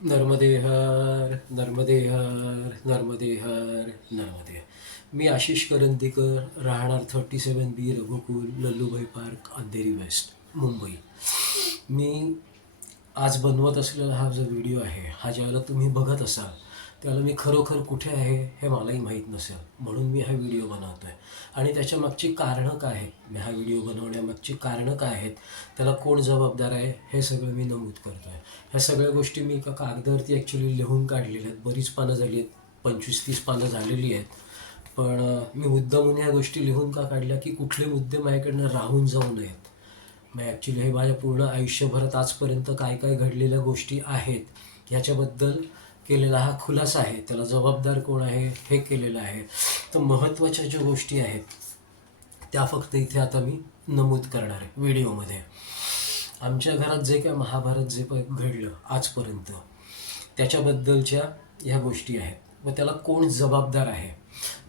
नर्मदे हर नर्मदे हर नर्मदे हर नर्मदे. मी आशिष करंदीकर, राहणार 37B रघुकुल, Lallubhai park, Andheri waste, Mumbai. मी आज बनवत असलेला हा जो व्हिडिओ आहे, हा ज्यावेळेला तुम्ही बघत असाल त्यावेळेला मी खरोखर कुठे आहे हे मलाही माहीत नसेल, म्हणून मी हा व्हिडिओ बनवतो आहे. आणि त्याच्यामागची कारणं काय आहेत, मी हा व्हिडिओ बनवण्यामागची कारणं काय आहेत, त्याला कोण जबाबदार आहे, हे सगळं मी नमूद करतो आहे. ह्या सगळ्या गोष्टी मी एका कागदावरती ॲक्च्युली लिहून काढलेल्या आहेत. बरीच पानं झाली आहेत, 25-30 पानं झालेली आहेत. पण मी मुद्दामून ह्या गोष्टी लिहून का काढल्या की कुठले मुद्दे माझ्याकडनं राहून जाऊ नयेत. मग ॲक्च्युली हे माझ्या पूर्ण आयुष्यभरात आजपर्यंत काय काय घडलेल्या गोष्टी आहेत ह्याच्याबद्दल केलेला हा खुलासा आहे. त्याला जबाबदार कोण आहे हे केलेलं आहे. तर महत्त्वाच्या ज्या गोष्टी आहेत त्या फक्त इथे आता मी नमूद करणार आहे व्हिडिओमध्ये. आमच्या घरात जे काय महाभारत जे घडलं आजपर्यंत त्याच्याबद्दलच्या ह्या गोष्टी आहेत व त्याला कोण जबाबदार आहे,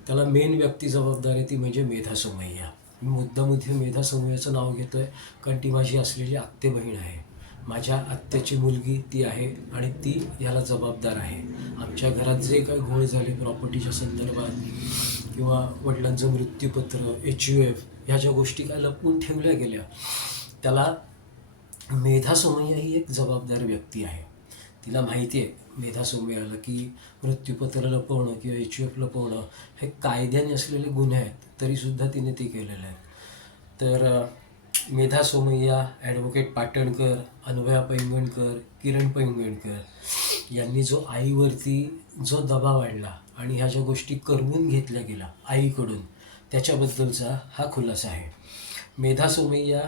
त्याला मेन व्यक्ती जबाबदार आहे, ती म्हणजे मेधा सोमय्या. मी मुद्दाम इथे मेधा सोमय्याचं नाव घेतो आहे कारण ती माझी असलेली आत्ते बहीण आहे. माझ्या आत्याची मुलगी ती आहे आणि ती ह्याला जबाबदार आहे. आमच्या घरात जे काही घोळ झाले प्रॉपर्टीच्या संदर्भात किंवा वडिलांचं मृत्यूपत्र, HUF ह्या ज्या गोष्टी काय लपवून ठेवल्या गेल्या, त्याला मेधा सोमय्या ही एक जबाबदार व्यक्ती आहे. तिला माहिती आहे मेधा सोमय्याला की मृत्यूपत्र लपवणं किंवा HUF लपवणं हे कायद्याने असलेले गुन्हे आहेत, तरीसुद्धा तिने ते केलेले आहेत. तर मेधा सोमय्या, ॲडव्होकेट पाटणकर, अन्वया पैंगणकर, किरण पैंगणकर यांनी जो आईवरती जो दबाव आणला आणि ह्या ज्या गोष्टी करवून घेतल्या गेल्या आईकडून, त्याच्याबद्दलचा हा खुलासा आहे. मेधा सोमय्या,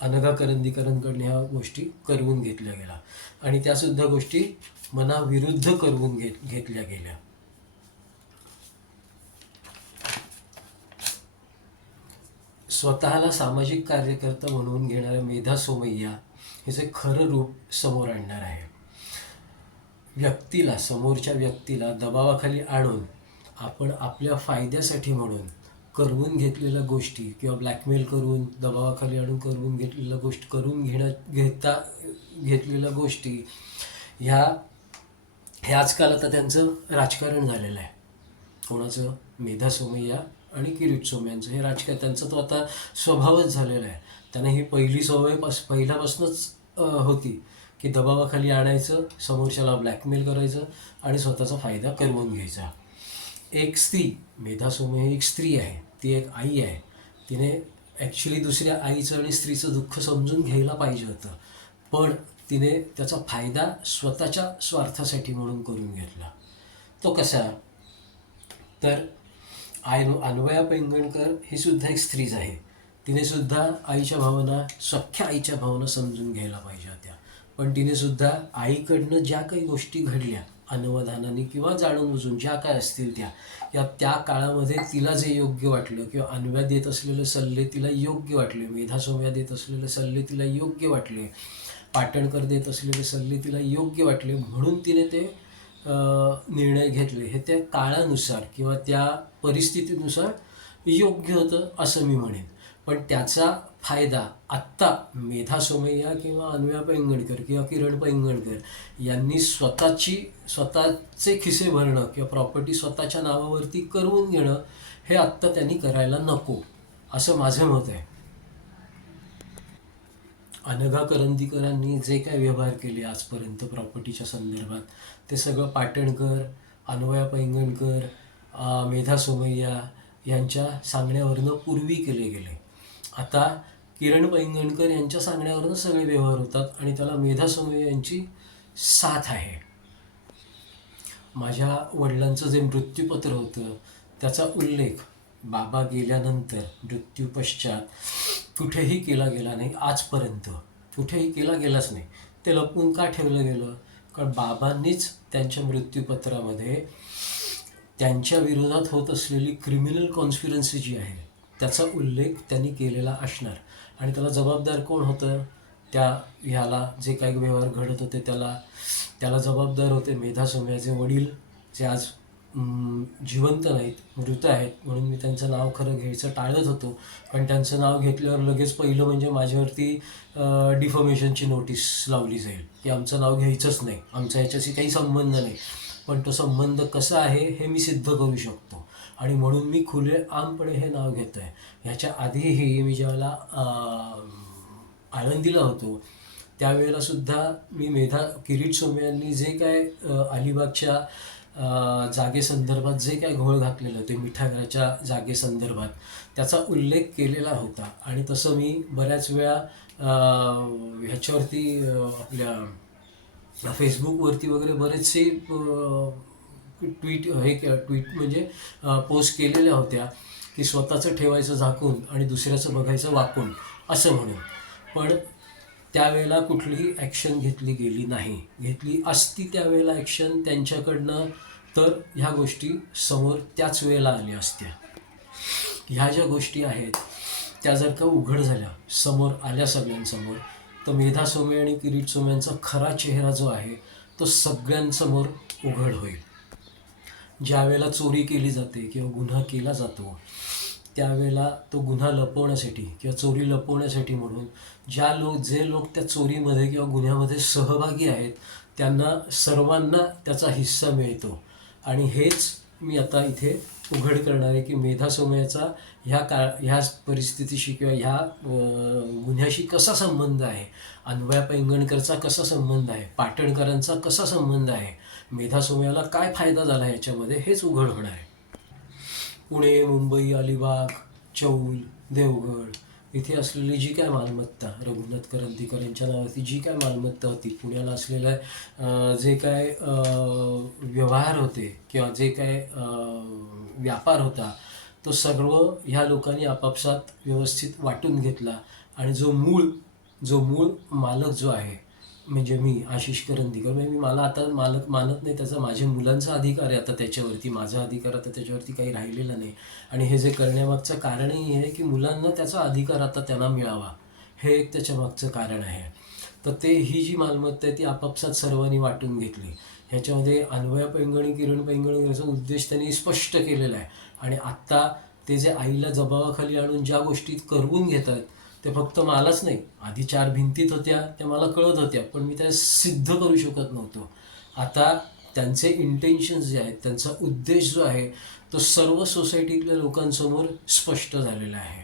अनघा करंदीकरांकडून ह्या गोष्टी करवून घेतल्या गेल्या आणि त्यासुद्धा गोष्टी मनाविरुद्ध करवून घेतल्या गेल्या. स्वतःला सामाजिक कार्यकर्ता म्हणून घेणाऱ्या मेधा सोमय्या हिचं खरं रूप समोर आणणार आहे. व्यक्तीला, समोरच्या व्यक्तीला दबावाखाली आणून आपण आपल्या फायद्यासाठी म्हणून करवून घेतलेल्या गोष्टी किंवा ब्लॅकमेल करून दबावाखाली आणून करवून घेतलेल्या गोष्टी करून घेतलेल्या गोष्टी ह्या हे आजकाल आता त्यांचं राजकारण झालेलं आहे. कोणाचं? मेधा सोमय्या आणि किरीट सोमय्यांचं हे राजकारण, त्यांचा तो आता स्वभावच झालेला आहे. त्यांना ही पहिली सवय पहिल्यापासूनच होती की दबावाखाली आणायचं, समोरच्याला ब्लॅकमेल करायचं आणि स्वतःचा फायदा करवून घ्यायचा. एक स्त्री, मेधा सोमय्या एक स्त्री आहे, ती एक आई आहे. तिने ॲक्च्युली दुसऱ्या आईचं आणि स्त्रीचं दुःख समजून घ्यायला पाहिजे होतं, पण तिने त्याचा फायदा स्वतःच्या स्वार्थासाठी म्हणून करून घेतला. तो कसा? तर अन्वया पैंगणकर ही सुद्धा एक स्त्रीच आहे. तिने सुद्धा आईच्या भावना, सख्ख्या आईच्या भावना समजून घ्यायला पाहिजे होत्या, पण तिने सुद्धा आईकडनं ज्या काही गोष्टी घडल्या अनवधानाने किंवा जाणून बुजून ज्या काय असतील त्या काळामध्ये तिला जे योग्य वाटलं किंवा अन्वया देत असलेले सल्ले तिला योग्य वाटले, मेधा सोमय्या देत असलेले सल्ले तिला योग्य वाटले, पाटणकर देत असलेले सल्ले तिला योग्य वाटले, म्हणून तिने ते निर्णय घेतले. हे त्या काळानुसार किंवा त्या परिस्थितीनुसार योग्य होतं असं मी म्हणेन. पण त्याचा फायदा आत्ता मेधा सोमय्या किंवा अन्वया पैंगणकर किंवा किरण पैंगणकर यांनी स्वतःचे खिसे भरणं किंवा प्रॉपर्टी स्वतःच्या नावावरती करवून घेणं हे आत्ता त्यांनी करायला नको असं माझं मत आहे. अनघा करंदीकरांनी जे काय व्यवहार केले आजपर्यंत प्रॉपर्टीच्या संदर्भात ते सगळं पाटणकर, अन्वया पैंगणकर, मेधा सोमय्या यांच्या सांगण्यावरनं पूर्वी केले गेले. आता किरण पैंगणकर यांच्या सांगण्यावरनं सगळे व्यवहार होतात आणि त्याला मेधा सोमय्या यांची साथ आहे. माझ्या वडिलांचं जे मृत्यूपत्र होतं त्याचा उल्लेख बाबा गेल्यानंतर मृत्यूपश्चात कुठेही केला गेला नाही. आजपर्यंत कुठेही केला गेलाच नाही. ते लपवून का ठेवलं गेलं? कारण बाबांनीच त्यांच्या मृत्यूपत्रामध्ये त्यांच्या विरोधात होत असलेली क्रिमिनल कॉन्स्पिरन्सी जी आहे त्याचा उल्लेख त्यांनी केलेला असणार आणि त्याला जबाबदार कोण होतं? ह्याला जे काही व्यवहार घडत होते त्याला जबाबदार होते मेधा सोमय्याचे वडील, जे आज जिवंत नाहीत, मृत आहेत, म्हणून मी त्यांचं नाव खरं घ्यायचं टाळत होतो. कारण त्यांचं नाव घेतल्यावर लगेच पहिलं म्हणजे माझ्यावरती डिफॉमेशनची नोटीस लावली जाईल की आमचं नाव घ्यायचंच नाही, आमचा ह्याच्याशी काही संबंध नाही. पण तो संबंध कसा आहे हे मी सिद्ध करू शकतो आणि म्हणून मी खुलेआमपणे हे नाव घेतो आहे. ह्याच्या आधीही मी ज्यावेळेला आळंदीला होतो त्यावेळेलासुद्धा मी किरीट सोमय्या यांनी जे काय अलिबागच्या जागेसंदर्भात जे काय घोळ घातलेलं ते मिठागराच्या जागेसंदर्भात त्याचा उल्लेख केलेला होता. आणि तसं मी बऱ्याच वेळा ह्याच्यावरती आपल्या फेसबुकवरती वगैरे बरेचसे ट्विट म्हणजे पोस्ट केलेल्या होत्या की स्वतःचं ठेवायचं झाकून आणि दुसऱ्याचं बघायचं वाकून असं म्हणून. पण त्यावेळेला कुठलीही ॲक्शन घेतली गेली नाही. घेतली असती त्यावेळेला ॲक्शन त्यांच्याकडनं तर ह्या गोष्टी समोर त्याच वेळेला आल्या असत्या. ह्या ज्या गोष्टी आहेत त्या जर का उघड झाल्या, समोर आल्या सगळ्यांसमोर, तर मेधा सोमय्या आणि किरीट सोमय्यांचा खरा चेहरा जो आहे तो सगळ्यांसमोर उघड होईल. ज्या वेळेला चोरी केली जाते किंवा गुन्हा केला जातो त्यावेळेला तो गुन्हा लपवण्यासाठी किंवा चोरी लपवण्यासाठी म्हणून जे लोक त्या चोरीमध्ये किंवा गुन्ह्यामध्ये सहभागी आहेत त्यांना सर्वांना त्याचा हिस्सा मिळतो. आणि हेच मी आता इथे उघड करणार आहे की मेधा सोमय्याचा ह्या परिस्थितीशी किंवा ह्या गुन्ह्याशी कसा संबंध आहे, अन्वया पैंगणकरचा कसा संबंध आहे, पाटणकरांचा कसा संबंध आहे, मेधा सोमय्याला काय फायदा झाला याच्यामध्ये, हेच उघड होणार आहे. पुणे, मुंबई, अलिबाग, चौल, देवगड इथे असलेली जी काय मालमत्ता, रघुनाथ करंदीकर यांच्या नावावरती जी काय मालमत्ता होती, पुण्याला असलेल्या जे काय व्यवहार होते किंवा जे काय व्यापार होता तो सर्व ह्या लोकांनी आपापसात व्यवस्थित वाटून घेतला. आणि जो मूळ मालक जो आहे म्हणजे मी आशिष करंदीकर, म्हणजे मला आता मालक मानत नाही, त्याचा माझ्या मुलांचा अधिकार आहे आता त्याच्यावरती, माझा अधिकार आता त्याच्यावरती काही राहिलेला नाही. आणि हे जे करण्यामागचं कारणही हे आहे की मुलांना त्याचा अधिकार आता त्यांना मिळावा, हे एक त्याच्यामागचं कारण आहे. तर ही जी मालमत्ता आहे ती आपापसात सर्वांनी वाटून घेतली. ह्याच्यामध्ये अन्वया पैंगणी, किरण पैंगणी याचा उद्देश त्यांनी स्पष्ट केलेला आहे. आणि आत्ता ते जे आईला जबाबाखाली आणून ज्या गोष्टी करवून घेतात ते फक्त मलाच नाही, आधी 4 भिंतीत होत्या त्या मला कळत होत्या पण मी त्या सिद्ध करू शकत नव्हतो. आता त्यांचे इंटेन्शन्स जे आहेत, त्यांचा उद्देश जो आहे तो सर्व सोसायटीतल्या लोकांसमोर स्पष्ट झालेला आहे.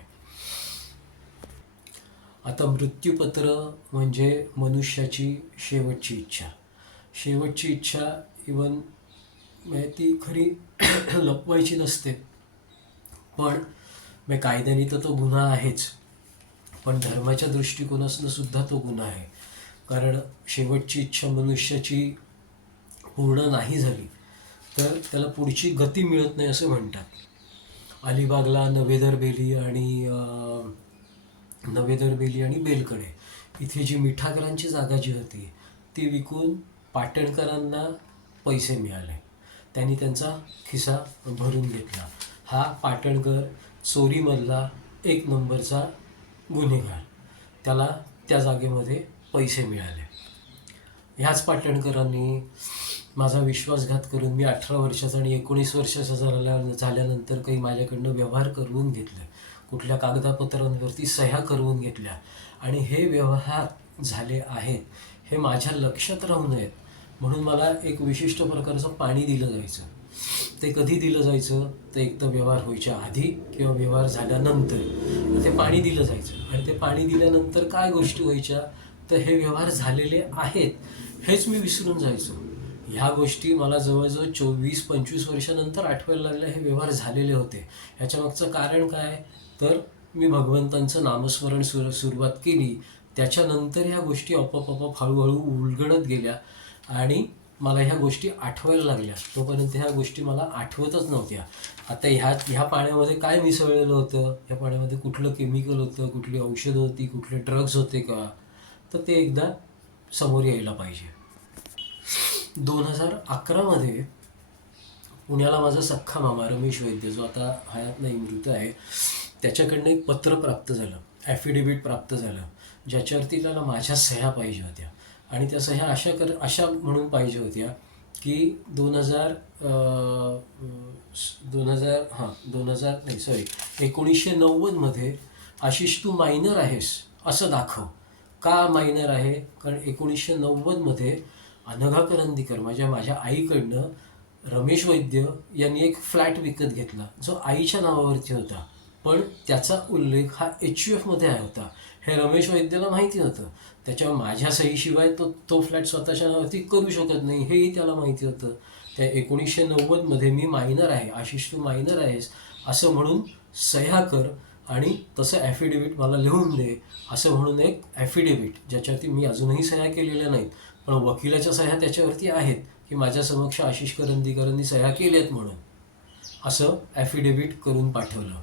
आता मृत्यूपत्र म्हणजे मनुष्याची शेवटची इच्छा इवन ती खरी लपवायची नसते, पण कायद्याने तर तो गुन्हा आहेच, पण धर्माच्या दृष्टिकोनातून सुद्धा तो गुन्हा आहे. कारण शेवटची इच्छा मनुष्याची पूर्ण नाही झाली तर त्याला पुढची गती मिळत नाही असं म्हणतात. अलिबागला नवेदर बेली आणि बेलकडे इथे जी मिठागरांची जागा जी होती ती विकून पाटणकरांना पैसे मिळाले, त्यांनी त्यांचा खिसा भरून घेतला. हा पाटणकर चोरीमधला 1 नंबरचा गुन्हेगार, त्याला त्या जागेमध्ये पैसे मिळाले. ह्याच पाटणकरांनी माझा विश्वासघात करून मी 18 वर्षाचा आणि 19 वर्षाचा झाल्यानंतर काही माझ्याकडनं व्यवहार करवून घेतले, कुठल्या कागदपत्रांवरती सह्या करवून घेतल्या. आणि हे व्यवहार झाले आहेत हे माझ्या लक्षात राहू नयेत म्हणून मला एक विशिष्ट प्रकारचं पाणी दिलं जायचं. ते कधी दिलं जायचं तर एक तर व्यवहार व्हायच्या आधी किंवा व्यवहार झाल्यानंतर ते पाणी दिलं जायचं. आणि ते पाणी दिल्यानंतर काय गोष्टी व्हायच्या तर हे व्यवहार झालेले आहेत हेच मी विसरून जायचो. ह्या गोष्टी मला जवळजवळ 24-25 वर्षानंतर आठवायला लागल्या, हे व्यवहार झालेले होते. ह्याच्यामागचं कारण काय तर मी भगवंतांचं नामस्मरण सुरुवात केली, त्याच्यानंतर ह्या गोष्टी आपोआप हळूहळू उलगडत गेल्या आणि मला ह्या गोष्टी आठवायला लागल्या. तोपर्यंत ह्या गोष्टी मला आठवतच नव्हत्या. आता ह्या पाण्यामध्ये काय मिसळलेलं होतं, ह्या पाण्यामध्ये कुठलं केमिकल होतं, कुठली औषधं होती, कुठले ड्रग्ज होते का, तर ते एकदा समोर यायला पाहिजे. 2011 पुण्याला माझा सख्खा मामा रमेश वैद्य, जो आता हयात नाही, मृत आहे, त्याच्याकडनं एक पत्र प्राप्त झालं, ॲफिडेविट प्राप्त झालं, ज्याच्यावरती त्याला माझ्या सह्या पाहिजे होत्या. आणि त्या सह्या अशा म्हणून पाहिजे होत्या की की 2000 नाही सॉरी 1990मध्ये आशिष तू मायनर आहेस असं दाखव. का मायनर आहे? कारण 1990मध्ये अनघा करंदीकर माझ्या आईकडनं रमेश वैद्य यांनी एक फ्लॅट विकत घेतला जो आईच्या नावावरती होता, पण त्याचा उल्लेख हा HUFमध्ये होता. हे रमेश वैद्यला माहिती होतं. त्याच्या माझ्या सहीशिवाय तो फ्लॅट स्वतःच्या नावावरती करू शकत नाही हेही त्याला माहिती होतं. त्या 1990मध्ये मी मायनर आहे, आशिष तू मायनर आहेस असं म्हणून सह्या कर आणि तसं ॲफिडेविट मला लिहून दे असं म्हणून एक ॲफिडेविट, ज्याच्यावरती मी अजूनही सह्या केलेल्या नाहीत पण वकिलाच्या सह्या त्याच्यावरती आहेत की माझ्या समक्ष आशिष करंदीकरांनी सह्या केल्यात म्हणून, असं ॲफिडेविट करून पाठवलं.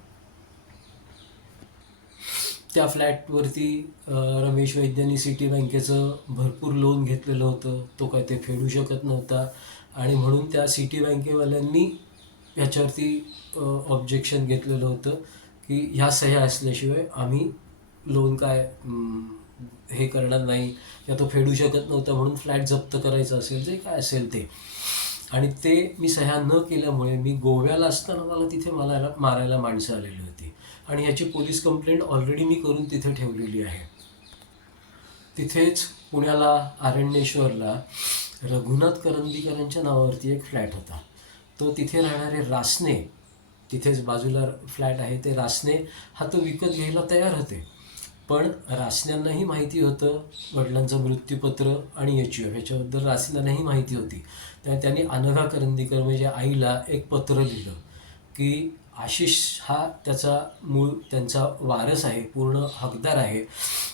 त्या फ्लॅटवरती रमेश वैद्यांनी सिटी बँकेचं भरपूर लोन घेतलेलं होतं. तो काय ते फेडू शकत नव्हता आणि म्हणून त्या सिटी बँकेवाल्यांनी ह्याच्यावरती ऑब्जेक्शन घेतलेलं होतं की ह्या सह्या असल्याशिवाय आम्ही लोन हे करणार नाही, या तो फेडू शकत नव्हता म्हणून फ्लॅट जप्त करायचं असेल जे काय असेल ते. आणि ते मी सह्या न केल्यामुळे मी गोव्याला असताना मला तिथे मारायला माणसं आलेली होती आणि ह्याची पोलीस कंप्लेंट ऑलरेडी मी करून तिथे ठेवलेली आहे. तिथेच पुण्याला आरण्येश्वरला रघुनाथ करंदीकरांच्या नावावरती एक फ्लॅट होता. तो तिथे राहणारे रासने, तिथेच बाजूला फ्लॅट आहे ते रासने, हा तो विकत घ्यायला तयार होते. पण रासन्यांनाही माहिती होतं वडिलांचं मृत्यूपत्र आणि HUF ह्याच्याबद्दल रासन्यांनाही माहिती होती. त्यामुळे त्यांनी अनघा करंदीकर म्हणजे आईला एक पत्र लिहिलं की आशिष हा त्यांचा वारस आहे, पूर्ण हकदार आहे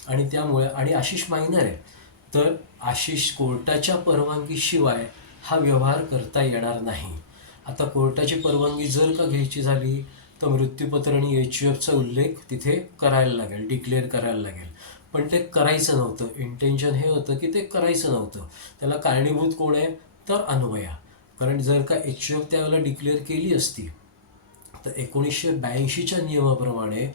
आणि त्यामुळे आणि आशिष मायनर आहे, तर आशिष कोर्टाच्या परवानगीशिवाय हा व्यवहार करता येणार नाही. आता कोर्टाची परवानगी जर का घ्यायची झाली तर मृत्यूपत्र आणि HUFचा उल्लेख तिथे करायला लागेल, डिक्लेअर करायला लागेल. पण ते करायचं नव्हतं. इंटेन्शन हे होतं की ते करायचं नव्हतं. त्याला कारणीभूत कोण आहे तर अन्वया. कारण जर का HUF त्यावेळेला डिक्लेअर केली असती तर 1982च्या नियमाप्रमाणे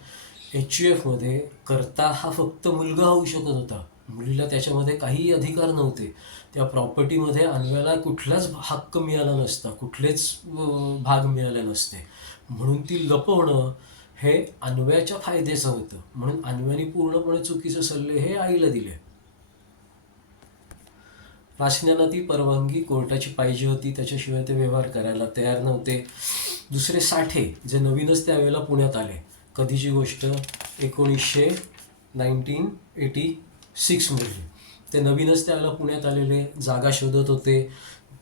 HUFमध्ये कर्ता हा फक्त मुलगा होऊ शकत होता. मुलीला त्याच्यामध्ये काहीही अधिकार नव्हते. त्या प्रॉपर्टीमध्ये अन्वयाला कुठलाच हक्क मिळाला नसता, कुठलेच भाग मिळाले नसते. म्हणून ती लपवणं हे अन्वयाच्या फायद्याचं होतं. म्हणून अन्वयाने पूर्णपणे चुकीचे सल्ले हे आईला दिले. रासन्यांना ती परवानगी कोर्टाची पाहिजे होती, त्याच्याशिवाय ते व्यवहार करायला तयार नव्हते. दुसरे साठे जे नवीनच त्यावेळेला पुण्यात आले, कधीची गोष्ट 1986मध्ये, ते नवीनच त्यावेळेला पुण्यात आलेले, जागा शोधत होते.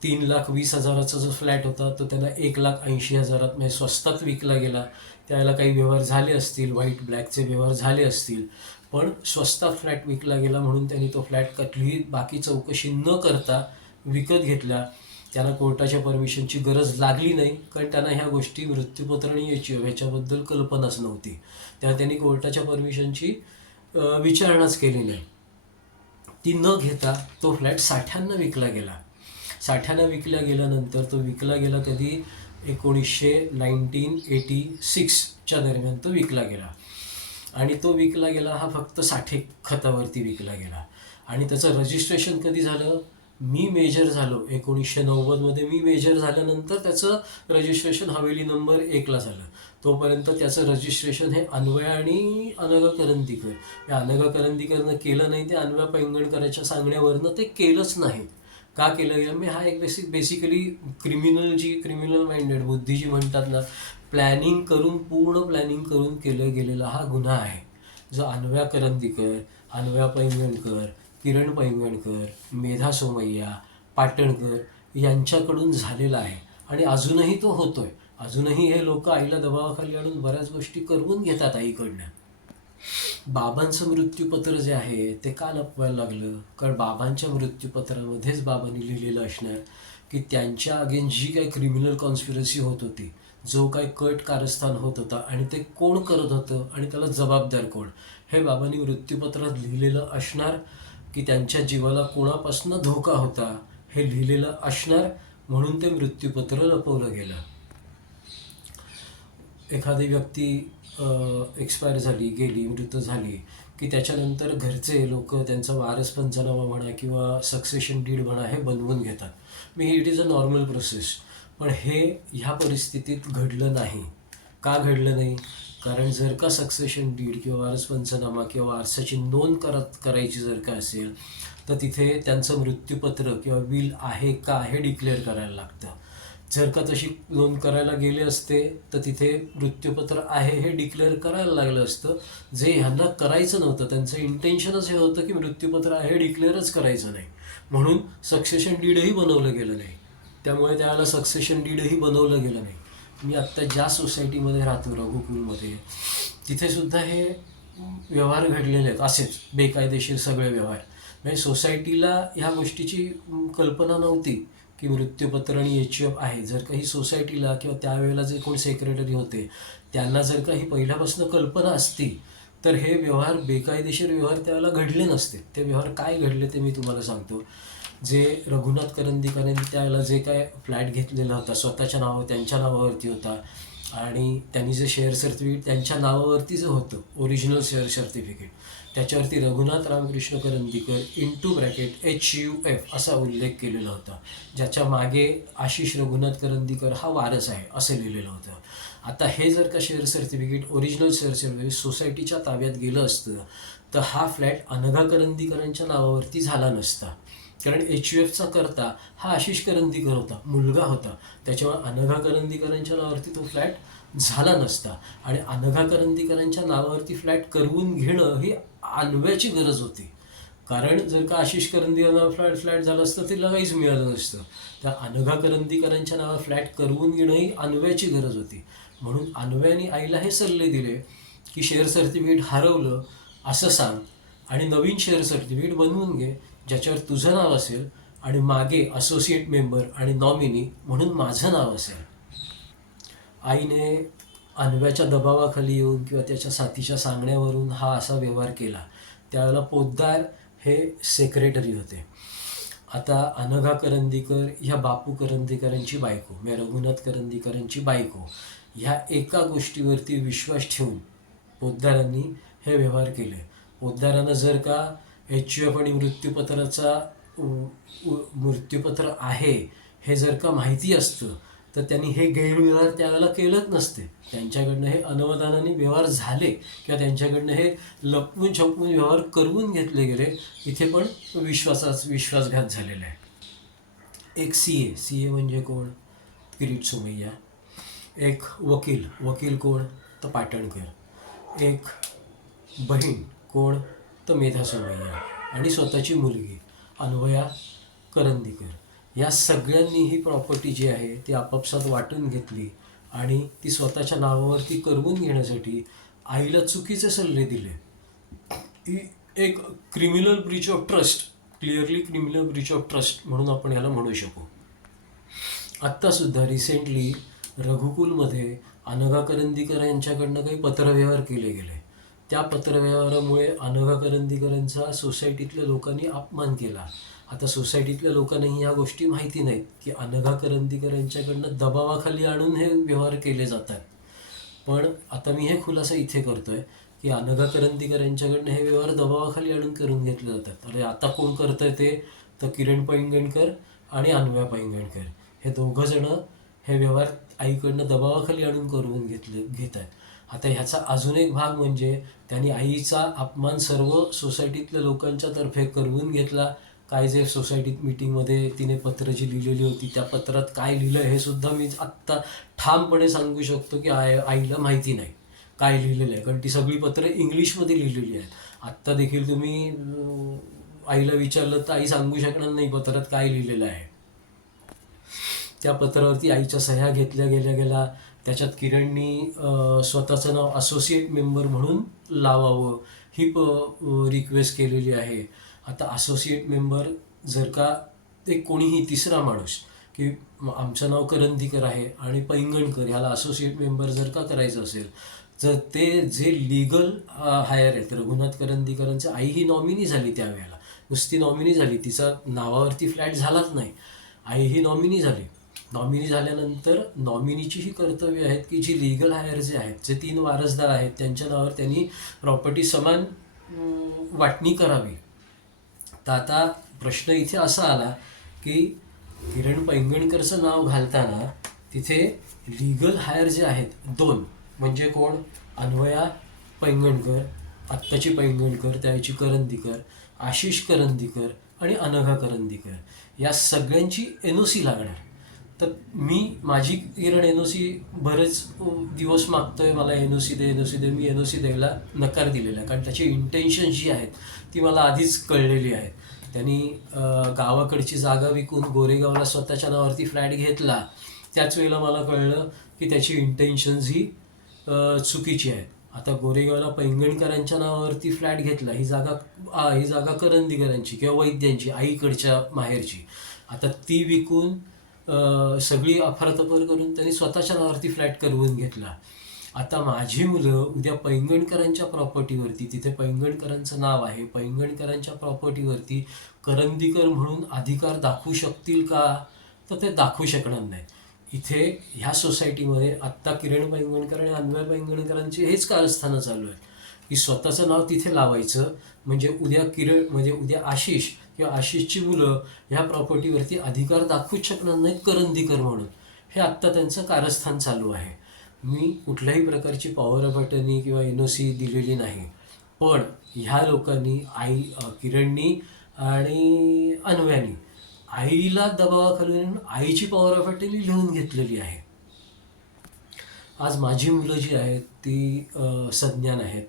3,20,000चा जो फ्लॅट होता तो त्यांना 1,80,000 म्हणजे स्वस्तात विकला गेला. त्यावेळेला काही व्यवहार झाले असतील, व्हाईट ब्लॅकचे व्यवहार झाले असतील, पण स्वस्तात फ्लॅट विकला गेला म्हणून त्यांनी तो फ्लॅट कुठलीही बाकी चौकशी न करता विकत घेतला. त्यांना कोर्टाच्या परमिशनची गरज लागली नाही, कारण त्यांना ह्या गोष्टी मृत्यूपत्र आणि ह्याच्याबद्दल कल्पनाच नव्हती. त्यामुळे त्यांनी कोर्टाच्या परमिशनची विचारणाच केली नाही. ती न घेता तो फ्लॅट साठ्यांना विकला गेला. साठ्यांना विकल्या गेल्यानंतर तो विकला गेला कधी 1986च्या दरम्यान तो विकला गेला. आणि तो विकला गेला हा फक्त साठे खतावरती विकला गेला. आणि त्याचं रजिस्ट्रेशन कधी झालं? मी मेजर झालो 1990मध्ये. मी मेजर झाल्यानंतर त्याचं रजिस्ट्रेशन हवेली नंबर 1ला झालं. तोपर्यंत त्याचं रजिस्ट्रेशन हे अन्वया आणि अनघा करंदीकर, या अनघा करंदीकरनं केलं नाही. ते अन्वया पैंगणकरांच्या सांगण्यावरनं ते केलंच नाही. का केलं गेलं? मी हा एक बेसिकली क्रिमिनल माइंडेड बुद्धी जी म्हणतात ना, पूर्ण प्लॅनिंग करून केलं गेलेला हा गुन्हा आहे, जो अन्वया करंदीकर, अन्वया पैंगणकर, किरण पैंगणकर, मेधा सोमय्या, पाटणकर यांच्याकडून झालेला आहे. आणि अजूनही तो होतोय. अजूनही हे लोक आईला दबावाखाली आणून बऱ्याच गोष्टी करवून घेतात आईकडनं. बाबांचं मृत्यूपत्र जे आहे ते का लपवायला लागलं? कारण बाबांच्या मृत्यूपत्रामध्येच बाबांनी लिहिलेलं असणार की त्यांच्या अगेन्स्ट जी काही क्रिमिनल कॉन्स्पिरसी होत होती, जो काही कट कारस्थान होत होता आणि ते कोण करत होतं आणि त्याला जबाबदार कोण, हे बाबांनी मृत्यूपत्रात लिहिलेलं असणार. की त्यांच्या जीवाला कोणापासून धोका होता हे लिहिलेलं असणार, म्हणून ते मृत्यूपत्र लपवलं गेलं. एखादी व्यक्ती एक्सपायर झाली, गेली, मृत झाली की त्याच्यानंतर घरचे लोक त्यांचा वारस पंचनामा म्हणा किंवा सक्सेशन डीड म्हणा हे बनवून घेतात. It is a normal process. पण हे ह्या परिस्थितीत घडलं नाही. का घडलं नाही? कारण जर का सक्सेशन डीड किंवा वारस पंचनामा किंवा वारसाची नोंद करायची जर का असेल, तर तिथे त्यांचं मृत्यूपत्र किंवा विल आहे का हे डिक्लेअर करायला लागतं. जर का तशी नोंद करायला गेले असते तर तिथे मृत्यूपत्र आहे हे डिक्लेअर करायला लागलं असतं, जे ह्यांना करायचं नव्हतं. त्यांचं इंटेन्शनच हे होतं की मृत्यूपत्र आहे हे डिक्लेअरच करायचं नाही, म्हणून सक्सेशन डीडही बनवलं गेलं नाही. त्यामुळे त्याला सक्सेशन डीडही बनवलं गेलं नाही. मी आत्ता ज्या सोसायटीमध्ये राहतो रघुकुलमध्ये, तिथे सुद्धा हे व्यवहार घडलेले आहेत, असेच बेकायदेशीर सगळे व्यवहार. म्हणजे सोसायटीला ह्या गोष्टीची कल्पना नव्हती की मृत्यूपत्र आणि HUF आहे. जर काही सोसायटीला किंवा त्यावेळेला जे कोण सेक्रेटरी होते त्यांना जर का ही पहिल्यापासून कल्पना असती तर हे व्यवहार, बेकायदेशीर व्यवहार त्यावेळेला घडले नसते. ते व्यवहार काय घडले ते मी तुम्हाला सांगतो. जे रघुनाथ करंदीकरांनी त्यावेळेला जे काय फ्लॅट घेतलेला होता स्वतःच्या नावावर, त्यांच्या नावावरती होता, आणि त्यांनी जे शेअर सर्टिफिकेट त्यांच्या नावावरती जे होतं ओरिजिनल शेअर सर्टिफिकेट, त्याच्यावरती रघुनाथ रामकृष्ण करंदीकर (HUF) असा उल्लेख केलेला होता, ज्याच्या मागे आशिष रघुनाथ करंदीकर हा वारस आहे असं लिहिलेलं होतं. आता हे जर का share certificate, original share certificate सोसायटीच्या ताब्यात गेलं असतं तर हा फ्लॅट अनघा करंदीकरांच्या नावावरती झाला नसता. कारण HUFचा करता हा आशिष करंदीकर होता, मुलगा होता. त्याच्यामुळे अनघा करंदीकरांच्या नावावरती तो फ्लॅट झाला नसता. आणि अनघा करंदीकरांच्या नावावरती फ्लॅट करवून घेणं ही अन्वयाची गरज होती. कारण जर का आशिष करंदीकरांना फ्लॅट झालं असतं तिला काहीच मिळालं नसतं. त्या अनघा करंदीकरांच्या नावावर फ्लॅट करवून घेणं ही अन्वयाची गरज होती. म्हणून अन्वयाने आईला हे सल्ले दिले की शेअर सर्टिफिकेट हरवलं असं सांग आणि नवीन शेअर सर्टिफिकेट बनवून घे, ज्याच्यावर तुझं नाव असेल आणि मागे असोसिएट मेंबर आणि नॉमिनी म्हणून माझं नाव असेल. आईने अन्वयाच्या दबावाखाली येऊन किंवा त्याच्या साथीच्या सांगण्यावरून हा असा व्यवहार केला. त्यावेळेला पोद्दार हे सेक्रेटरी होते. आता अनघा करंदीकर ह्या बापू करंदीकरांची बायको, म्हणजे रघुनाथ करंदीकरांची बायको, ह्या एका गोष्टीवरती विश्वास ठेवून पोद्दारांनी हे व्यवहार केले. पोद्दारांना जर का HUF आणि मृत्यूपत्र आहे हे जर का माहिती असतं तर त्यांनी हे गैरव्यवहार त्यावेळेला केलंच नसते. त्यांच्याकडनं हे अनवधानाने व्यवहार झाले किंवा त्यांच्याकडनं हे लपवून छपवून व्यवहार करवून घेतले गेले. इथे पण विश्वासघात झालेला आहे. एक CA म्हणजे कोण? किरीट सोमय्या. एक वकील कोण? तर पाटणकर. एक बहीण कोण? तर मेधा सोमय्या. आणि स्वतःची मुलगी अन्वया करंदीकर. या सगळ्यांनी ही प्रॉपर्टी जी आहे ती आपापसात वाटून घेतली आणि ती स्वतःच्या नावावरती करवून घेण्यासाठी आईला चुकीचे सल्ले दिले. ही एक criminal Breach of trust, clearly criminal Breach of trust म्हणून आपण याला म्हणू शकू. आत्तासुद्धा रिसेंटली रघुकुलमध्ये अनघा करंदीकर यांच्याकडनं काही पत्रव्यवहार केले गेले. त्या पत्रव्यवहारामुळे अनघा करंदीकरांचा सोसायटीतल्या लोकांनी अपमान केला. आता सोसायटीतल्या लोकांनाही ह्या गोष्टी माहिती नाहीत की अनघा करंदीकर यांच्याकडनं दबावाखाली आणून हे व्यवहार केले जातात. पण आता मी हे खुलासा इथे करतोय की अनघा करंदीकर यांच्याकडनं हे व्यवहार दबावाखाली आणून करून घेतले जातात. अरे आता कोण करतंय ते? तर किरण पैंगणकर आणि अन्वया पैंगणकर हे दोघं जण हे व्यवहार आईकडनं दबावाखाली आणून करून घेत आहेत. आता ह्याचा अजून एक भाग म्हणजे त्यांनी आईचा अपमान सर्व सोसायटीतल्या लोकांच्या तर्फे करवून घेतला. काय जे सोसायटीत मीटिंगमध्ये तिने पत्र जी लिहिलेली होती त्या पत्रात काय लिहिलं हे सुद्धा मी आत्ता ठामपणे सांगू शकतो की आईला माहिती नाही काय लिहिलेलं आहे, कारण ती सगळी पत्र इंग्लिशमध्ये लिहिलेली आहेत. आत्ता देखील तुम्ही आईला विचारलं तर आई सांगू शकणार नाही पत्रात काय लिहिलेलं आहे. त्या पत्रावरती आईच्या सह्या घेतल्या गेल्या. त्याच्यात किरणनी स्वतःचं नाव असोसिएट मेंबर म्हणून लावावं ही रिक्वेस्ट केलेली आहे. आता असोसिएट मेंबर जर का एक कोणीही तिसरा माणूस की आमचं नाव करंदीकर आहे आणि पैंगणकर ह्याला असोसिएट मेंबर जर का करायचं असेल तर ते जे लिगल हायर आहेत, रघुनाथ करंदीकरांची आई ही नॉमिनी झाली त्यावेळेला, नुसती नॉमिनी झाली, तिचा नावावरती फ्लॅट झालाच नाही, आई ही नॉमिनी झाली. नॉमिनी झाल्यानंतर नॉमिनीची ही कर्तव्य आहेत की जी लिगल हायर जे आहेत, जे 3 वारसदार आहेत त्यांच्या नावावर त्यांनी प्रॉपर्टी समान वाटणी करावी. तर आता प्रश्न इथे असा आला की किरण पैंगणकरचं नाव घालताना तिथे लिगल हायर जे आहेत दोन, म्हणजे कोण, अन्वया पैंगणकर, आत्ताची पैंगणकर, त्याची करंदीकर, आशिष करंदीकर आणि अनघा करंदीकर, या सगळ्यांची NOC लागणार. तर माझी किरण NOC बरेच दिवस मागतोय, मला NOC दे NOC दे. मी NOC द्यायला नकार दिलेला आहे, कारण त्याची इंटेन्शन जी आहेत ती मला आधीच कळलेली आहे. त्यांनी गावाकडची जागा विकून गोरेगावला स्वतःच्या नावावरती फ्लॅट घेतला. त्याच वेळेला मला कळलं की त्याची इंटेन्शन्स ही चुकीची आहेत. आता गोरेगावला पैंगणकरांच्या नावावरती फ्लॅट घेतला, ही जागा करंदीकरांची किंवा वैद्यांची, आईकडच्या माहेरची. आता ती विकून सगळी अफरातफर करून त्यांनी स्वतःच्या नावावरती फ्लॅट करवून घेतला. आता माझी मुलं उद्या पैंगणकरांच्या प्रॉपर्टीवरती, तिथे पैंगणकरांचं नाव आहे, पैंगणकरांच्या प्रॉपर्टीवरती करंदीकर म्हणून अधिकार दाखवू शकतील का? तर ते दाखवू शकणार नाहीत. इथे ह्या सोसायटीमध्ये आत्ता किरण पैंगणकर आणि अन्वय पैंगणकरांची हेच कारस्थानं चालू आहेत की स्वतःचं नाव तिथे लावायचं, म्हणजे उद्या आशिष किंवा आशिषची मुलं ह्या प्रॉपर्टीवरती अधिकार दाखवूच शकणार नाहीत करंदीकर म्हणून. हे आत्ता त्यांचं कारस्थान चालू आहे. मी कुठल्याही प्रकारची पॉवर ऑफ अटर्नी किंवा NOC दिलेली नाही, पण ह्या लोकांनी किरणनी आणि अन्वयानी आईला दबावाखालून आईची पॉवर ऑफ अटर्नी लिहून घेतलेली आहे. आज माझी मुलं जी आहेत ती सज्ञान आहेत.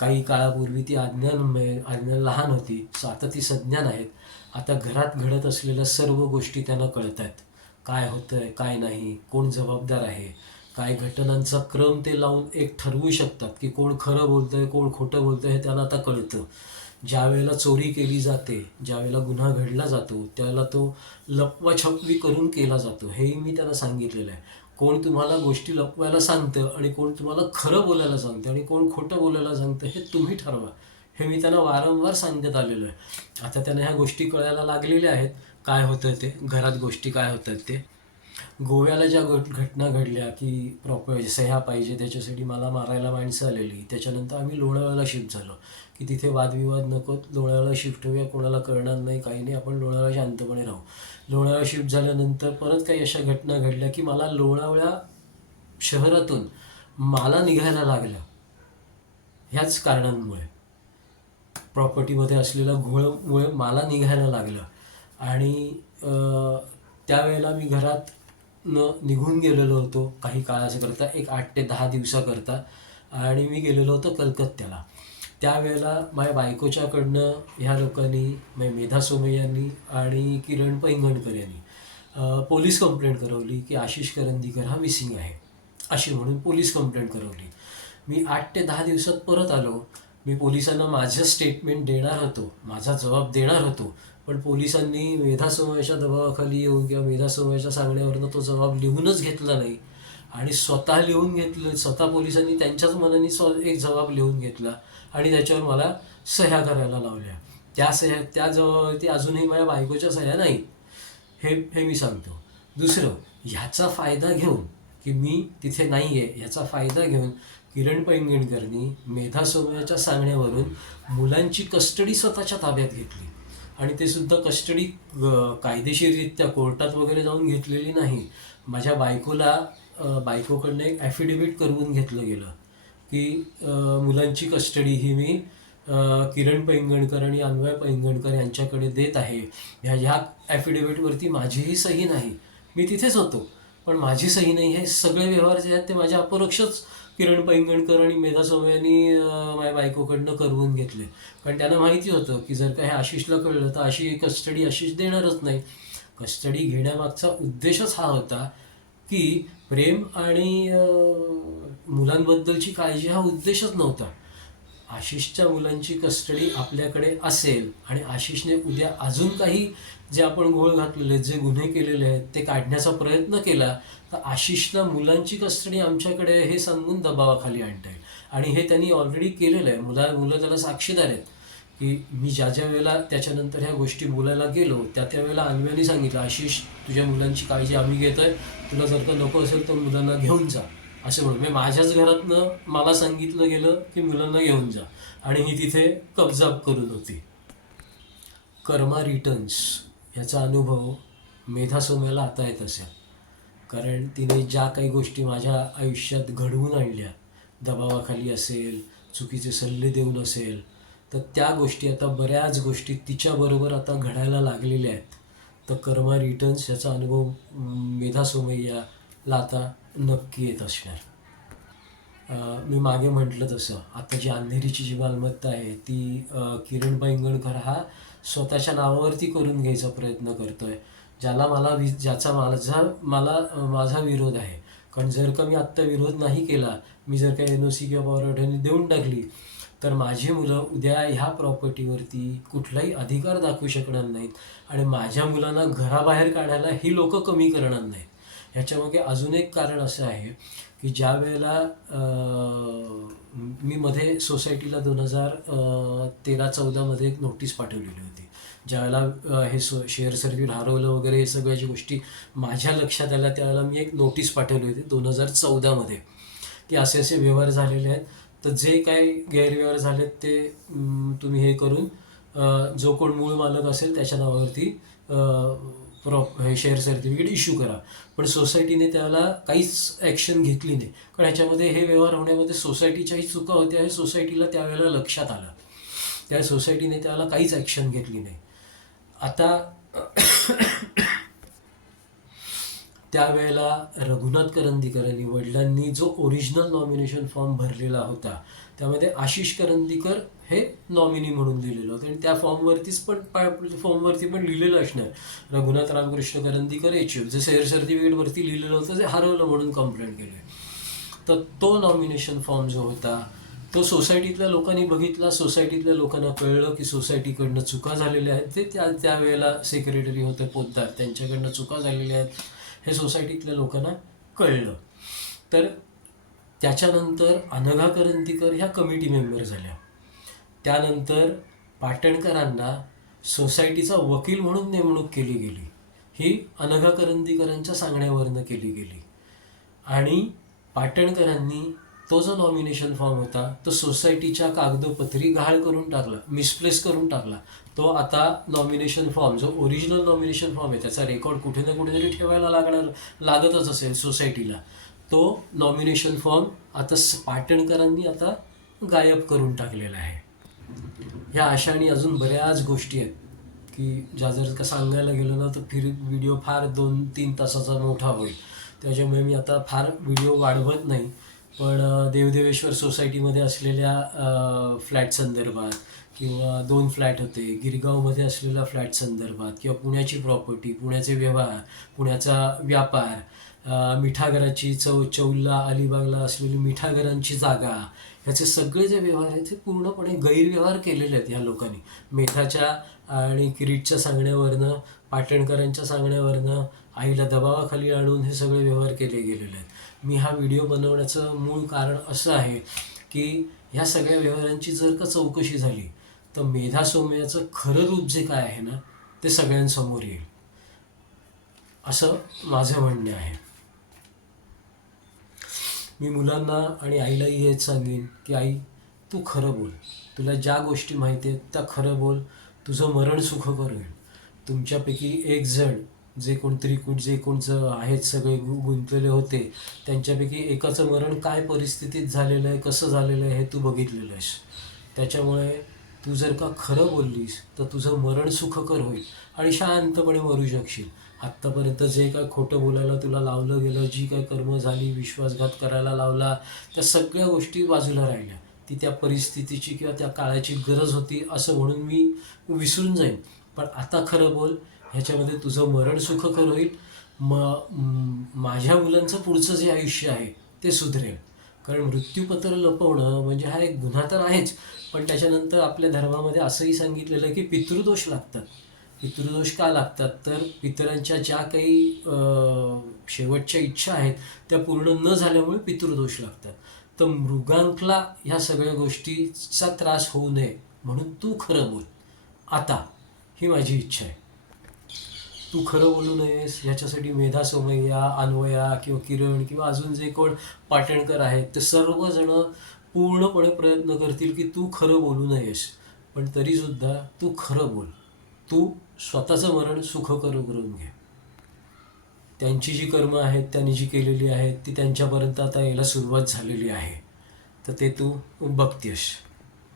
काही काळापूर्वी ती आज्ञान लहान होती, आता ती सज्ञान आहेत. आता घरात घडत असलेल्या सर्व गोष्टी त्यांना कळत आहेत, काय होतंय काय नाही, कोण जबाबदार आहे, काय घटनांचा क्रम ते लावून एक ठरवू शकतात की कोण खरं बोलतंय कोण खोटं बोलतंय, हे त्यांना आता कळतं. ज्या वेळेला चोरी केली जाते, ज्या वेळेला गुन्हा घडला जातो, त्यावेळेला तो लपवाछपवी करून केला जातो, हेही मी त्यांना सांगितलेलं आहे. कोण तुम्हाला गोष्टी लपवायला सांगतं आणि कोण तुम्हाला खरं बोलायला सांगतं आणि कोण खोटं बोलायला सांगतं, हे तुम्ही ठरवा, हे मी त्यांना वारंवार सांगत आलेलो आहे. आता त्यांना ह्या गोष्टी कळायला लागलेल्या आहेत, काय होतं ते, घरात गोष्टी काय होतात ते. गोव्याला ज्या घटना घडल्या की प्रॉपर सह्या पाहिजे त्याच्यासाठी मला मारायला माणसं आलेली, त्याच्यानंतर आम्ही लोणावळ्याला शिफ्ट झालो की तिथे वादविवाद नको, लोणावळ्याला शिफ्ट होऊया, कोणाला कळणार नाही काही नाही, आपण लोणावळ्याला शांतपणे राहू. लोणावळा शिफ्ट झाल्यानंतर परत काही अशा घटना घडल्या की मला लोणावळा शहरातून मला निघायला लागल्या. ह्याच कारणांमुळे, प्रॉपर्टीमध्ये असलेल्या घोळमुळे मला निघायला लागलं. आणि त्यावेळेला मी घरात निघून गेलेलो होतो काही काळाकरता, एक 8 ते 10 दिवसाकरता, आणि मी गेलेलो होतो कलकत्त्याला. त्यावेळेला माझ्या बायकोच्याकडनं ह्या लोकांनी, मेधा सोमय्यांनी आणि किरण पैंगणकर यांनी पोलीस कंप्लेंट करवली की आशिष करंदीकर हा मिसिंग आहे, अशी म्हणून पोलीस कंप्लेंट करवली. मी 8 ते 10 दिवसात परत आलो. मी पोलिसांना माझं स्टेटमेंट देणार होतो, माझा जबाब देणार होतो, पण पोलिसांनी मेधा सोमय्याच्या दबावाखाली येऊन किंवा मेधा सोमय्याच्या सांगण्यावरनं तो जबाब लिहूनच घेतला नाही आणि स्वतः लिहून घेतलं. स्वतः पोलिसांनी त्यांच्याच मनाने एक जबाब लिहून घेतला आणि त्याच्यावर मला सह्या करायला लावल्या. त्या जबाबावरती अजूनही माझ्या बायकोच्या सह्या नाहीत, हे मी सांगतो. दुसरं, ह्याचा फायदा घेऊन की मी तिथे नाही आहे, ह्याचा फायदा घेऊन किरण पैंगणकरनी मेधा सोमय्याच्या सांगण्यावरून मुलांची कस्टडी स्वतःच्या ताब्यात घेतली. आणि ते सुद्धा कस्टडी कायदेशीररित्या कोर्टात वगैरे जाऊन घेतलेली नाही. माझ्या बायकोकडनं एक ॲफिडेविट करवून घेतलं गेलं की मुलांची कस्टडी ही मी किरण पैंगणकर आणि अन्वय पैंगणकर यांच्याकडे देत आहे. ह्या ॲफिडेविटवरती माझीही सही नाही, मी तिथेच होतो पण माझी सही नाही. हे सगळे व्यवहार जे आहेत ते माझ्या अपरोक्षच किरण पैंगणकर आणि मेधा सोमय्यांनी माझ्या बायकोकडनं करवून घेतले, कारण त्यांना माहिती होतं की जर का हे आशिषला कळलं तर अशी कस्टडी आशिष देणारच नाही. कस्टडी घेण्यामागचा उद्देशच हा होता की प्रेम आणि मुलांबद्दलची काळजी हा उद्देशच नव्हता. आशिषच्या मुलांची कस्टडी आपल्याकडे असेल आणि आशिषने उद्या अजून काही जे आपण घोळ घातलेले आहेत, जे गुन्हे केलेले आहेत ते काढण्याचा प्रयत्न केला तर आशिषला मुलांची कस्टडी आमच्याकडे हे सांगून दबावाखाली आणता येईल. आणि हे त्यांनी ऑलरेडी केलेलं आहे. मुलं त्याला साक्षीदार आहेत की मी ज्या वेळेला त्याच्यानंतर ह्या गोष्टी बोलायला गेलो त्या वेळेला अन्वयाने सांगितलं, आशिष तुझ्या मुलांची काळजी आम्ही घेतोय, तुला जर का नको असेल तर मुलांना घेऊन जा, असं म्हणून. माझ्याच घरातनं मला सांगितलं गेलं की मुलांना घेऊन जा आणि ही तिथे कब्जा करून होती. कर्मा रिटर्न्स ह्याचा अनुभव मेधा सोम्याला आता येत असेल, कारण तिने ज्या काही गोष्टी माझ्या आयुष्यात घडवून आणल्या, दबावाखाली असेल, चुकीचे सल्ले देऊन असेल, तर त्या गोष्टी आता बऱ्याच गोष्टी तिच्याबरोबर आता घडायला लागलेल्या आहेत. तर कर्मा रिटर्न्स याचा अनुभव मेधा सोमय्याला आता नक्की येत असणार. मी मागे म्हटलं तसं आता जी अंधेरीची जी मालमत्ता आहे ती किरणबाई इंगणकर हा स्वतःच्या नावावरती करून घ्यायचा प्रयत्न करतोय, ज्याला ज्याचा माझा विरोध आहे. कारण जर का मी आत्ता विरोध नाही केला, मी जर का NOC किंवा पॉवर अटर्नी देऊन टाकली, तर माझी मुलं उद्या ह्या प्रॉपर्टीवरती कुठलाही अधिकार दाखवू शकणार नाहीत आणि माझ्या मुलांना घराबाहेर काढायला ही लोक कमी करणार नाहीत. ह्याच्यामागे अजून एक कारण असं आहे की ज्या वेळेला मी मध्ये सोसायटीला 2013-14मध्ये एक नोटीस पाठवलेली होती. ज्यावेळेला हे शेअर सर्किट हरवलं वगैरे हे सगळ्याची गोष्टी माझ्या लक्षात आल्या, त्यावेळेला मी एक नोटीस पाठवली होती 2014मध्ये की असे असे व्यवहार झालेले आहेत, तर जे काही गैरव्यवहार झालेत ते तुम्ही हे करून जो कोण मूळ मालक असेल त्याच्या नावावरती हे शेअर सर्टिफिकेट इश्यू करा. पण सोसायटीने त्याला काहीच ॲक्शन घेतली नाही, कारण ह्याच्यामध्ये हे व्यवहार होण्यामध्ये सोसायटीच्याही चुका होत्या हे सोसायटीला त्यावेळेला लक्षात आलं. त्या सोसायटीने त्याला काहीच ॲक्शन घेतली नाही. आता त्यावेळेला रघुनाथ करंदीकरांनी वडिलांनी जो ओरिजिनल नॉमिनेशन फॉर्म भरलेला होता त्यामध्ये आशिष करंदीकर हे नॉमिनी म्हणून लिहिलेलं होतं आणि त्या फॉर्मवरती पण लिहिलेलं असणार रघुनाथ रामकृष्ण करंदीकर HF, जे शेअर सर्टिफिकेटवरती लिहिलेलं होतं जे हरवलं म्हणून कंप्लेंट केली. तर तो नॉमिनेशन फॉर्म जो होता तो सोसायटीतल्या लोकांनी बघितला. सोसायटीतल्या लोकांना कळलं की सोसायटीकडनं चुका झालेल्या आहेत. ते त्यावेळेला सेक्रेटरी होते पोद्दार, त्यांच्याकडनं चुका झालेल्या आहेत हे सोसायटीतल्या लोकांना कळलं. तर त्याच्यानंतर अनघा करंदीकर ह्या कमिटी मेंबर झाल्या. त्यानंतर पाटणकरांना सोसायटीचा वकील म्हणून नेमणूक केली गेली. ही अनघा करंदीकरांच्या सांगण्यावरनं केली गेली आणि पाटणकरांनी तो जो नॉमिनेशन फॉर्म होता तो सोसायटीच्या कागदोपत्री गहाळ करून टाकला, मिसप्लेस करून टाकला. तो आता नॉमिनेशन फॉर्म जो ओरिजिनल नॉमिनेशन फॉर्म आहे त्याचा रेकॉर्ड कुठे ना कुठेतरी ठेवायला लागतच असेल सोसायटीला. तो नॉमिनेशन फॉर्म आता पाटणकरांनी आता गायब करून टाकलेला आहे. ह्या अशा आणि अजून बऱ्याच गोष्टी आहेत की ज्या जर का सांगायला गेलो ना तर व्हिडिओ फार 2-3 तासाचा मोठा होईल. त्याच्यामुळे मी आता फार व्हिडिओ वाढवत नाही. पण देवदेवेश्वर सोसायटीमध्ये असलेल्या फ्लॅट संदर्भात किंवा 2 फ्लॅट होते, गिरगावमध्ये असलेल्या फ्लॅट संदर्भात किंवा पुण्याची प्रॉपर्टी, पुण्याचे व्यवहार, पुण्याचा व्यापार, मिठागराची चौलला अलिबागला असलेली मिठागरांची जागा, ह्याचे सगळे जे व्यवहार आहेत ते पूर्णपणे गैरव्यवहार केलेले आहेत ह्या लोकांनी. मेधाच्या आणि किरीटच्या सांगण्यावरनं, पाटणकरांच्या सांगण्यावरनं आईला दबावाखाली आणून हे सगळे व्यवहार केले गेलेले आहेत. मी हा व्हिडिओ बनवण्याचं मूळ कारण असं आहे की ह्या सगळ्या व्यवहारांची जर का चौकशी झाली तर मेधा सोमय्याचं खरं रूप जे काय आहे ना ते सगळ्यांसमोर येईल असं माझं म्हणणं आहे. मी मुलांना आणि आईलाही हेच सांगेन की आई, तू खरं बोल. तुला ज्या गोष्टी माहिती आहेत त्या खरं बोल. तुझं मरण सुखकर होईल. तुमच्यापैकी एक जण जे कोण त्रिकूट जे कोणचं आहेत सगळे गुंतलेले होते त्यांच्यापैकी एकाचं मरण काय परिस्थितीत झालेलं आहे, कसं झालेलं आहे हे तू बघितलेलं आहेस. त्याच्यामुळे तू जर का खरं बोललीस तर तुझं मरण सुखकर होईल आणि शांतपणे मरू शकशील. आत्तापर्यंत जे काय खोटं बोलायला तुला लावलं गेलं, जी काय कर्म झाली, विश्वासघात करायला लावला, त्या सगळ्या गोष्टी बाजूला राहिल्या. ती त्या परिस्थितीची किंवा त्या काळाची गरज होती असं म्हणून मी विसरून जाईन. पण आता खरं बोल, ह्याच्यामध्ये तुझं मरण सुखकर होईल. माझ्या मुलांचं पुढचं जे आयुष्य आहे ते सुधरेल. कारण मृत्यूपत्र लपवणं म्हणजे हा एक गुन्हा तर आहेच, पण त्याच्यानंतर आपल्या धर्मामध्ये असंही सांगितलेलं आहे की पितृदोष लागतात. पितृदोष का लागतात तर पितरांच्या ज्या काही शेवटच्या इच्छा आहेत त्या पूर्ण न झाल्यामुळे पितृदोष लागतात. तर मृगांकला ह्या सगळ्या गोष्टीचा त्रास होऊ नये म्हणून तू खरं बोल आता, ही माझी इच्छा आहे. तू खरं बोलू नयेस ह्याच्यासाठी मेधा सोमय्या, अन्वया किंवा किरण किंवा अजून जे कोण पाटणकर आहेत ते सर्वजण पूर्णपणे प्रयत्न करतील की तू खरं बोलू नयेस. पण तरीसुद्धा तू खरं बोल. तू स्वतःचं मरण सुखकर करून घे. त्यांची जी कर्म आहेत त्यांनी जी केलेली आहेत ती त्यांच्यापर्यंत आता यायला सुरुवात झालेली आहे. तर ते तू बघतेस.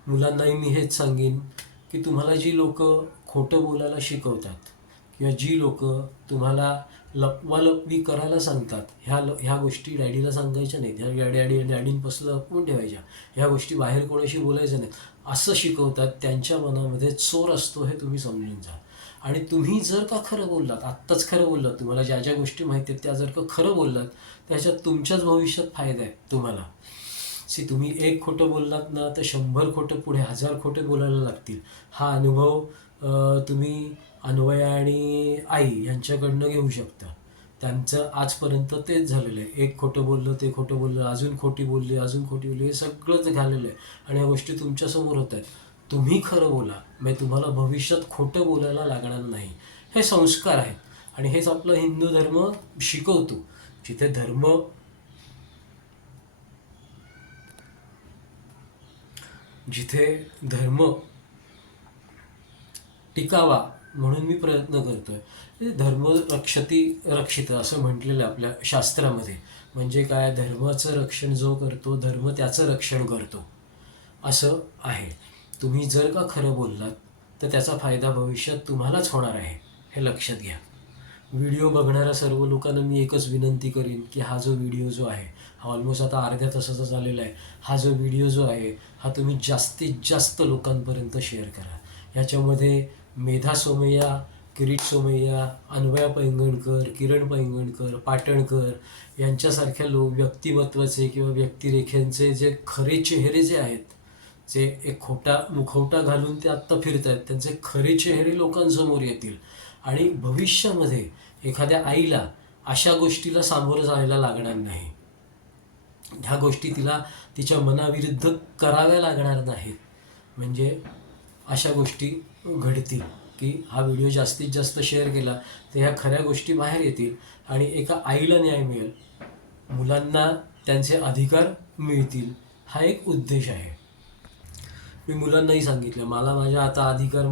मुलांनाही मी हेच सांगेन की तुम्हाला जी लोक खोटं बोलायला शिकवतात किंवा जी लोक तुम्हाला लपवालपवी करायला सांगतात, ह्या गोष्टी डॅडीला सांगायच्या नाहीत, ह्या डॅडींपासून लपवून ठेवायच्या, ह्या गोष्टी बाहेर कोणाशी बोलायच्या नाहीत असं शिकवतात, त्यांच्या मनामध्ये चोर असतो हे तुम्ही समजून जा. आणि तुम्ही जर का खरं बोललात, आत्ताच खरं बोललात, तुम्हाला ज्या ज्या गोष्टी माहिती आहेत त्या जर का खरं बोललात, त्याच्यात तुमच्याच भविष्यात फायदा आहे तुम्हाला. तुम्ही एक खोटं बोललात ना तर 100 खोटं पुढे 1000 खोटे बोलायला लागतील. हा अनुभव तुम्ही अन्वया आणि आई यांच्याकडनं घेऊ शकता. त्यांचं आजपर्यंत तेच झालेलं आहे. एक खोटं बोललं, ते खोटं बोललं, अजून खोटी बोलली, अजून खोटी बोलली, हे सगळंच झालेलं आहे आणि ह्या गोष्टी तुमच्यासमोर होत आहेत. तुम्ही खरं बोला, म्हणजे तुम्हाला भविष्यात खोटं बोलायला लागणार नाही. हे संस्कार आहेत आणि हेच आपला हिंदू धर्म शिकवतो. जिथे धर्म टिकावा म्हणून मी प्रयत्न करतोय. धर्म रक्षती रक्षित असं म्हटलेलं आहे आपल्या शास्त्रामध्ये. म्हणजे काय, धर्माचं रक्षण जो करतो धर्म त्याचं रक्षण करतो असं आहे. तुम्ही जर का खरं बोललात तर त्याचा फायदा भविष्यात तुम्हालाच होणार आहे, हे लक्षात घ्या. व्हिडिओ बघणाऱ्या सर्व लोकांना मी एकच विनंती करीन की हा जो व्हिडिओ जो आहे हा ऑलमोस्ट आता अर्ध्या तासाचा झालेला आहे. हा जो व्हिडिओ जो आहे हा तुम्ही जास्तीत जास्त लोकांपर्यंत शेअर करा. ह्याच्यामध्ये मेधा सोमय्या, किरीट सोमय्या, अन्वया पैंगणकर, किरण पैंगणकर, पाटणकर यांच्यासारख्या व्यक्तिमत्वाचे किंवा व्यक्तिरेखेंचे जे खरे चेहरे जे आहेत, जे एक मुखवटा घालून ते आत्ता फिरत आहेत, त्यांचे खरे चेहरे लोकांसमोर येतील आणि भविष्यामध्ये एखाद्या आईला अशा गोष्टीला सामोरं जायला लागणार नाही. ह्या गोष्टी तिला तिच्या मनाविरुद्ध कराव्या लागणार नाहीत. म्हणजे अशा गोष्टी घडतील की हा व्हिडिओ जास्तीत जास्त शेअर केला तर ह्या खऱ्या गोष्टी बाहेर येतील आणि एका आईला न्याय मिळेल, मुलांना त्यांचे अधिकार मिळतील. हा एक उद्देश आहे. मी मुलांनाही सांगितलं, मला माझ्या आता अधिकार,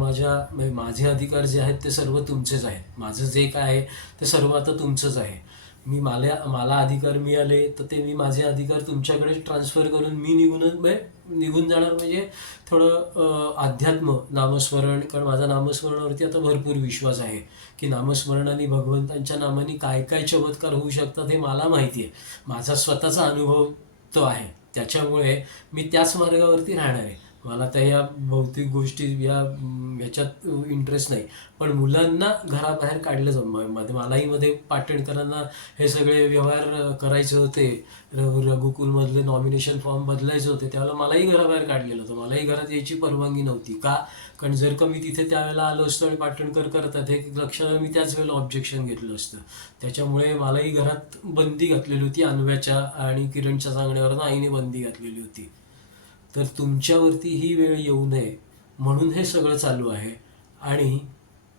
माझे अधिकार जे आहेत ते सर्व तुमचेच आहेत. माझं जे काय आहे ते सर्व आता तुमचंच आहे. मला अधिकार मिळाले तर ते मी माझे अधिकार तुमच्याकडे ट्रान्सफर करून मी निघून जाणार. म्हणजे थोडं अध्यात्म, नामस्मरण, कारण माझा नामस्मरणावरती आता भरपूर विश्वास आहे की नामस्मरणाने भगवंतांच्या नामाने काय काय चमत्कार होऊ शकतात हे मला माहिती आहे. माझा स्वतःचा अनुभव तो आहे, त्याच्यामुळे मी त्याच मार्गावरती राहणार आहे. मला त्या या भौतिक गोष्टी ह्याच्यात इंटरेस्ट नाही. पण मुलांना घराबाहेर काढलं मलाही पाटणकरांना हे सगळे व्यवहार करायचे होते, रघुकुलमधले नॉमिनेशन फॉर्म बदलायचे होते, त्यावेळेला मलाही घराबाहेर काढलेलं होतं. मलाही घरात यायची परवानगी नव्हती. का? कारण जर का मी तिथे त्यावेळेला आलो असतो आणि पाटणकर करतात हे लक्षात मी त्याच वेळेला ऑब्जेक्शन घेतलं असतं. त्याच्यामुळे मलाही घरात बंदी घातलेली होती. अन्व्याच्या आणि किरणच्या सांगण्यावरून आईने बंदी घातलेली होती. तर तुमच्यावरती ही वेळ येऊ नये म्हणून हे सगळं चालू आहे. आणि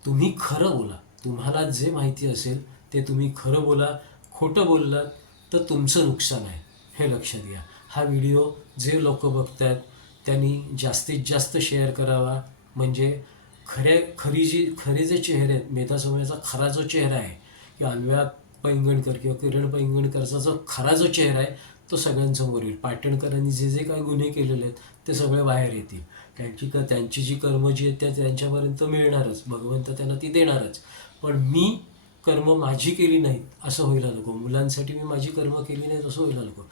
तुम्ही खरं बोला. तुम्हाला जे माहिती असेल ते तुम्ही खरं बोला. खोटं बोललात तर तुमचं नुकसान आहे, हे लक्षात घ्या. हा व्हिडिओ जे लोक बघतात त्यांनी जास्तीत जास्त शेअर करावा. म्हणजे खरे जे चेहरे आहेत, मेधा सोमय्याचा खरा जो चेहरा आहे किंवा अन्वया पैंगणकर किंवा किरण पैंगणकरचा जो खरा जो चेहरा आहे तो सगळ्यांसमोर येईल. पाटणकरांनी जे जे काही गुन्हे केलेले आहेत ते सगळे बाहेर येतील. त्यांची जी कर्म जी आहेत त्या त्यांच्यापर्यंत मिळणारच, भगवंत त्यांना ती देणारच. पण मी कर्म माझी केली नाहीत असं व्हायला नको. मुलांसाठी मी माझी कर्म केली नाहीत असं व्हायला नको.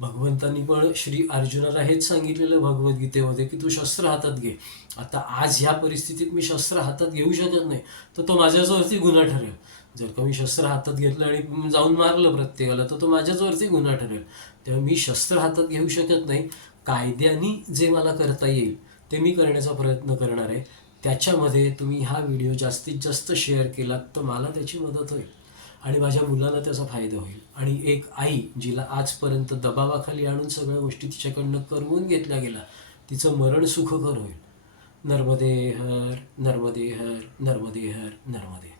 भगवंतांनी पण श्री अर्जुनाला हेच सांगितलेलं भगवद्गीतेमध्ये की तू शस्त्र हातात घे. आता आज ह्या परिस्थितीत मी शस्त्र हातात घेऊ शकत नाही, तर तो माझ्यावरती गुन्हा ठरेल. जर का मी शस्त्र हातात घेतलं आणि जाऊन मारलं प्रत्येकाला तर तो माझ्यावरती गुन्हा ठरेल. तेव्हा मी शस्त्र हातात घेऊ शकत नाही. कायद्याने जे मला करता येईल ते मी करण्याचा प्रयत्न करणार आहे. त्याच्यामध्ये तुम्ही हा व्हिडिओ जास्तीत जास्त शेअर केलात तर मला त्याची मदत होईल आणि माझ्या मुलांना त्याचा फायदा होईल. आणि एक आई जिला आजपर्यंत दबावाखाली आणून सगळ्या गोष्टी तिच्याकडनं करवून घेतल्या गेल्या, तिचं मरण सुखकर होईल. नर्मदे हर, नर्मदे हर, नर्मदे हर, नर्मदे.